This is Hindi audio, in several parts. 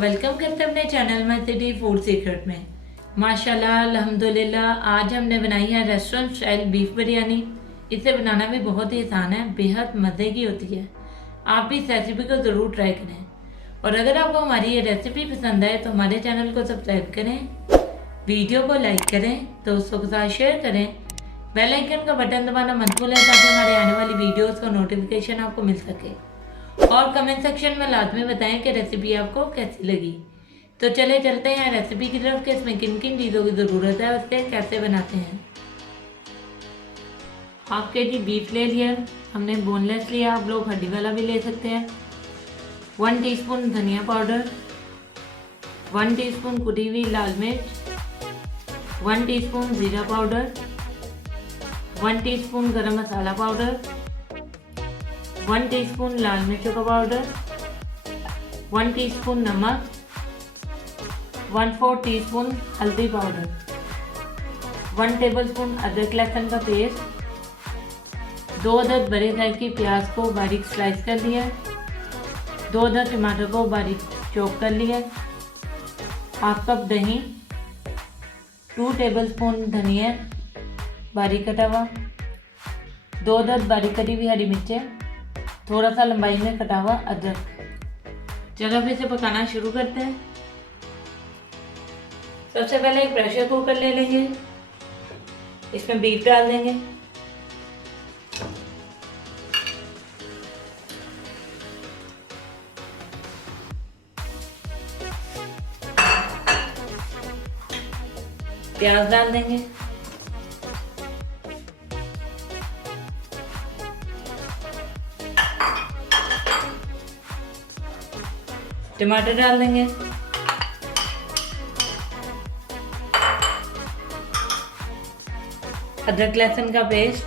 वेलकम करते हैं अपने चैनल में सिटी फूड सीक्रेट में। माशाल्लाह अल्हम्दुलिल्लाह, आज हमने बनाई है रेस्टोरेंट स्टाइल बीफ बिरयानी। इसे बनाना भी बहुत ही आसान है, बेहद मज़े की होती है। आप भी इस रेसिपी को ज़रूर ट्राई करें और अगर आपको हमारी ये रेसिपी पसंद आए तो हमारे चैनल को सब्सक्राइब करें, वीडियो को लाइक करें, दोस्तों के साथ शेयर करें, बेल आइकन का बटन दबाना मत भूलें ताकि हमारे आने वाली वीडियोज़ का नोटिफिकेशन आपको मिल सके। और कमेंट सेक्शन में लाजमी बताएं कि रेसिपी आपको कैसी लगी। तो चले चलते हैं रेसिपी की तरफ कि इसमें किन किन चीज़ों की ज़रूरत है, उससे कैसे बनाते हैं। हाफ के जी बीफ ले लिया हमने, बोनलेस लिया, आप लोग हड्डी वाला भी ले सकते हैं। 1 टीस्पून धनिया पाउडर, 1 टीस्पून कुटी हुई लाल मिर्च, 1 टीस्पून ज़ीरा पाउडर, 1 टीस्पून गरम मसाला पाउडर, 1 टीस्पून लाल मिर्चों का पाउडर, 1 टीस्पून नमक, 1/4 टीस्पून हल्दी पाउडर, 1 टेबलस्पून अदरक लहसुन का पेस्ट, 2 अदद बड़े साइज की प्याज को बारीक स्लाइस कर लिया, 2 अदद टमाटर को बारीक चॉप कर लिया, हाफ कप दही, 2 टेबलस्पून धनिया बारीक कटा हुआ, 2 अदद बारीक कटी हुई हरी मिर्चें, थोड़ा सा लंबाई में कटा हुआ अदरक। चलो अब इसे पकाना शुरू करते हैं। सबसे पहले एक प्रेशर कुकर ले लेंगे, इसमें बीफ डाल देंगे, प्याज डाल देंगे, टमाटर डाल देंगे, अदरक लहसुन का पेस्ट,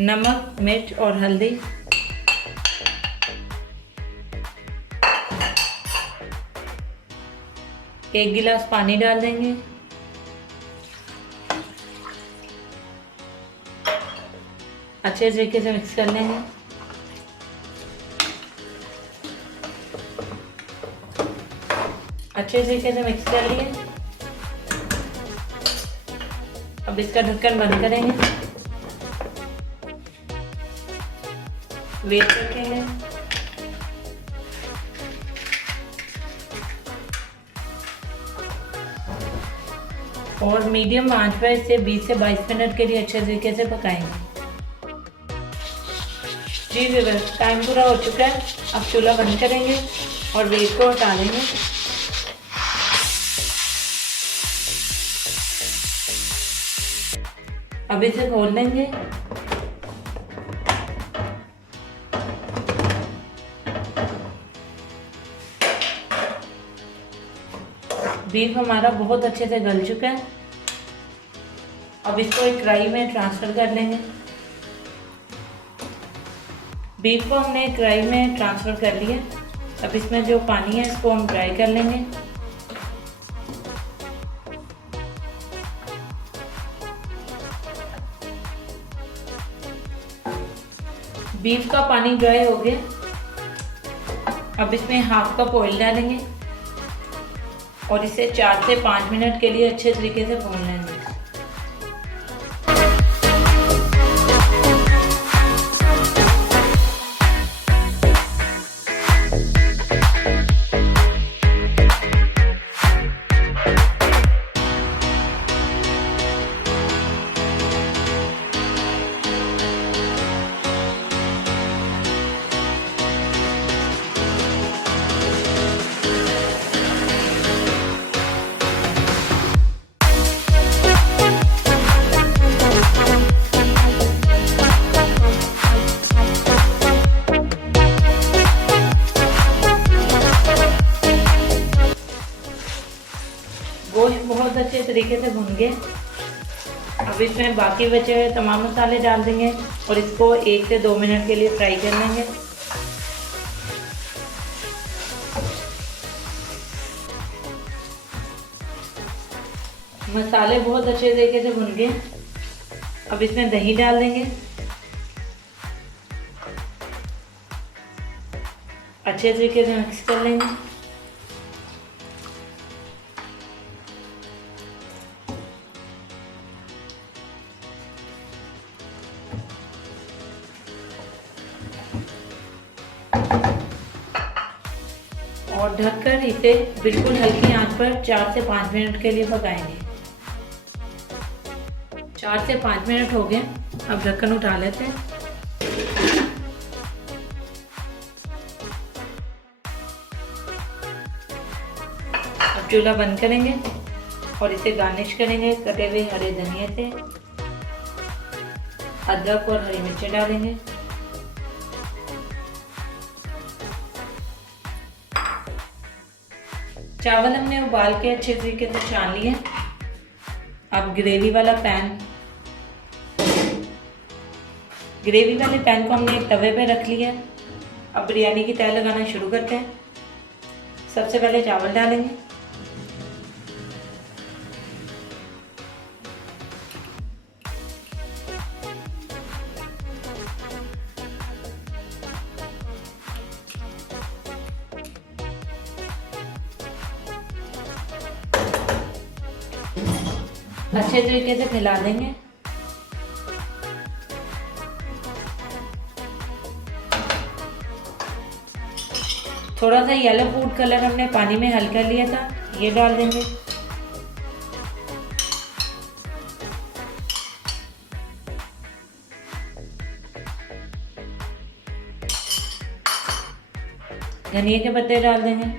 नमक, मिर्च और हल्दी, एक गिलास पानी डाल देंगे, अच्छे तरीके से मिक्स कर लेंगे। अच्छे तरीके से मिक्स कर लिए। अब इसका ढक्कन बंद करेंगे, वेट रखेंगे। और मीडियम आंच पर इसे 20 से 22 मिनट के लिए अच्छे तरीके से पकाएंगे। जी व्यूअर्स, टाइम पूरा हो चुका है। अब चूल्हा बंद करेंगे और वेट को हटा देंगे। अब इसे खोल लेंगे। बीफ हमारा बहुत अच्छे से गल चुका है। अब इसको एक कढ़ाई में ट्रांसफर कर लेंगे। बीफ को हमने कढ़ाई में ट्रांसफ़र कर लिया। अब इसमें जो पानी है इसको हम ड्राई कर लेंगे। बीफ का पानी ड्राई हो गया। अब इसमें हाफ कप ऑयल डालेंगे और इसे 4 से 5 मिनट के लिए अच्छे तरीके से भून लेंगे। गोश्त बहुत अच्छे तरीके से भुन गए। अब इसमें बाकी बचे हुए तमाम मसाले डाल देंगे और इसको 1 से 2 मिनट के लिए फ्राई कर लेंगे। मसाले बहुत अच्छे तरीके से भुन गए। अब इसमें दही डाल देंगे अच्छे तरीके से मिक्स कर लेंगे। और ढककर इसे बिल्कुल हल्की आंच पर 4 से 5 मिनट के लिए पकाएंगे। 4 से 5 मिनट हो गए, अब ढक्कन उठा लेते हैं। अब चूल्हा बंद करेंगे और इसे गार्निश करेंगे कटे हुए हरे धनिया से। अदरक और हरी मिर्ची डालेंगे। चावल हमने उबाल के अच्छे तरीके से छान लिए। अब ग्रेवी वाले पैन को हमने एक तवे पे रख लिया। अब बिरयानी की तह लगाना शुरू करते हैं। सबसे पहले चावल डालेंगे। अच्छे तरीके से मिला देंगे। थोड़ा सा येलो फूड कलर हमने पानी में हल कर लिया था, ये डाल देंगे। धनिया के पत्ते डाल देंगे।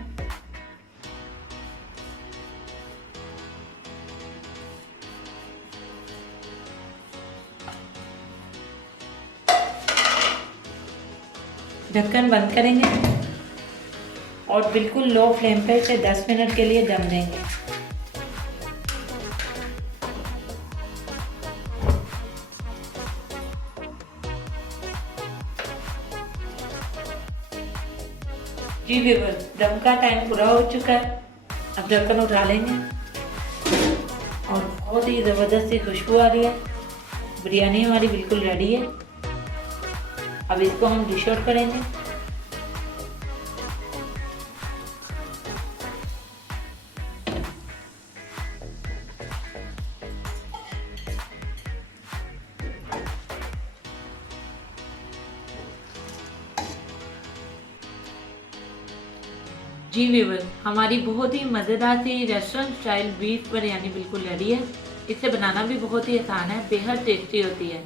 ढक्कन बंद करेंगे और बिल्कुल लो फ्लेम पे इसे 10 मिनट के लिए दम देंगे। जी व्यूअर्स, दम का टाइम पूरा हो चुका है। अब ढक्कन उठा लेंगे और बहुत ही ज़बरदस्त सी खुशबू आ रही है। बिरयानी हमारी बिल्कुल रेडी है। अब इसको हम डिश आउट करेंगे। जी व्यूअर्स, हमारी बहुत ही मज़ेदार सी रेस्टोरेंट स्टाइल बीफ बिरयानी बिल्कुल रेडी है। इसे बनाना भी बहुत ही आसान है, बेहद टेस्टी होती है।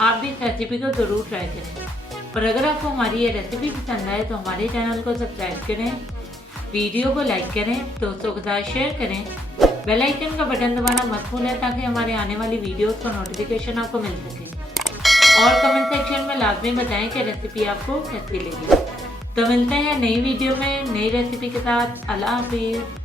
आप भी इस रेसिपी को ज़रूर ट्राई करें। और अगर आपको हमारी ये रेसिपी पसंद आए तो हमारे चैनल को सब्सक्राइब करें, वीडियो को लाइक करें, दोस्तों के साथ शेयर करें। बेल आइकन का बटन दबाना मत भूलें ताकि हमारे आने वाली वीडियोस का नोटिफिकेशन आपको मिल सके। और कमेंट सेक्शन में लाजमी बताएं कि रेसिपी आपको कैसी लगी। तो मिलते हैं नई वीडियो में नई रेसिपी के साथ। अल्लाह हाफिज़।